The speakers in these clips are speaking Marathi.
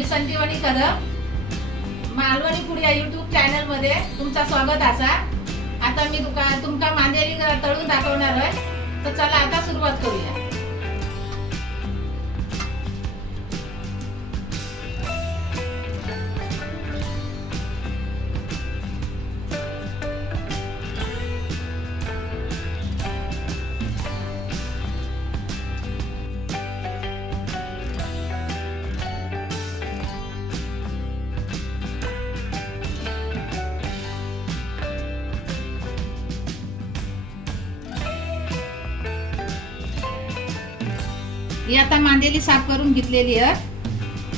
मी संजीवनी कदम, मालवणी फूड या YouTube चॅनल मध्ये तुमचं स्वागत असा। आता मी तुमका मांदेली तळून दाखवणार आहे, तर चला आता सुरुवात करूया। ही आता मांदेली साफ करून घेतलेली आहे,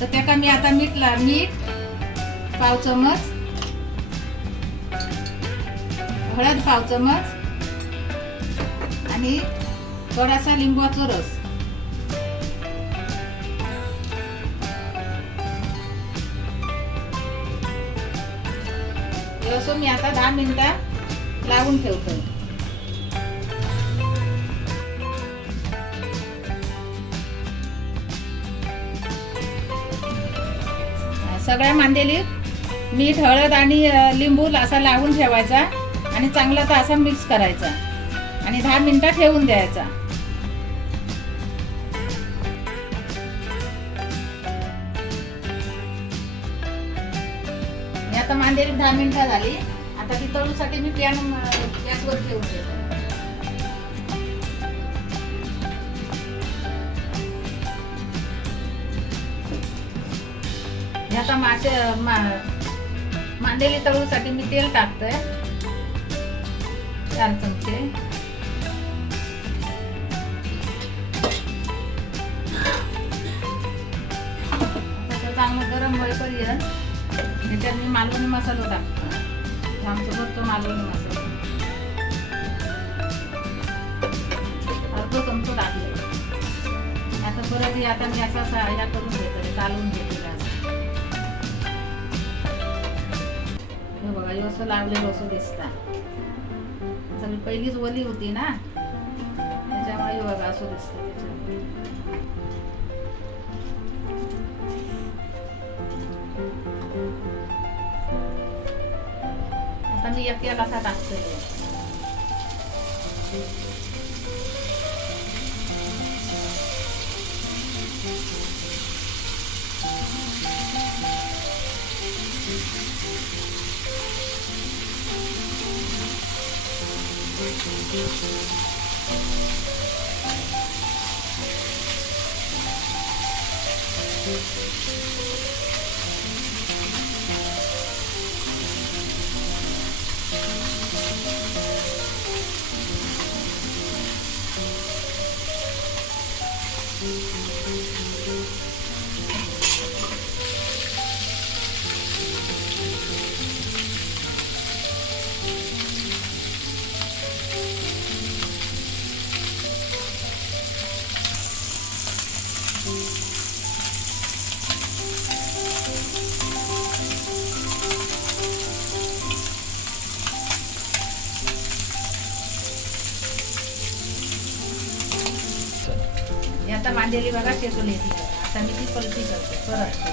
तर त्याका मी आता मीठ पाव चमच, हळद पाव चमच आणि थोडासा लिंबाचा रस हे असं मी आता 10 मिनिटं लावून ठेवतो। सगळ्या मांदेली मीठ, हळद आणि लिंबू असा लावून ठेवायचा आणि चांगला तर असा मिक्स करायचा आणि 10 मिनिटं ठेवून द्यायचा। आता मांदेली 10 मिनिटं झाली। आता ती तळूसाठी मी पॅन गॅसवर ठेवून देतो। आता मांदेली तळूसाठी मी तेल टाकतोय 4 चमचे। चांगलं गरम होईपर्यंत त्याच्यात मी मालवणी मसाला टाकतो। आमचं घरचं मालवणी मसाला अर्धा चमचा टाकले। आता परत आता मी असा या करून घेतो, कालवून घेतलेला बघा, असं लावलेलं असं दिसता। सगळी पहिलीच ओली होती ना, त्याच्यामुळे बघा असं दिसतं। आता मी एक असा टाकतोय। आता मांदेली बघा शेकून येते। आता मी ती पलटी करते परत।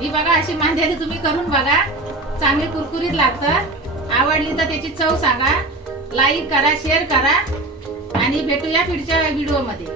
ही बघा अशी मांदेली तुम्ही करून बघा, चांगली कुरकुरीत लागतात। आवडली तर त्याची चव सांगा, लाईक करा, शेअर करा आणि भेटूया पुढच्या व्हिडिओ मध्ये।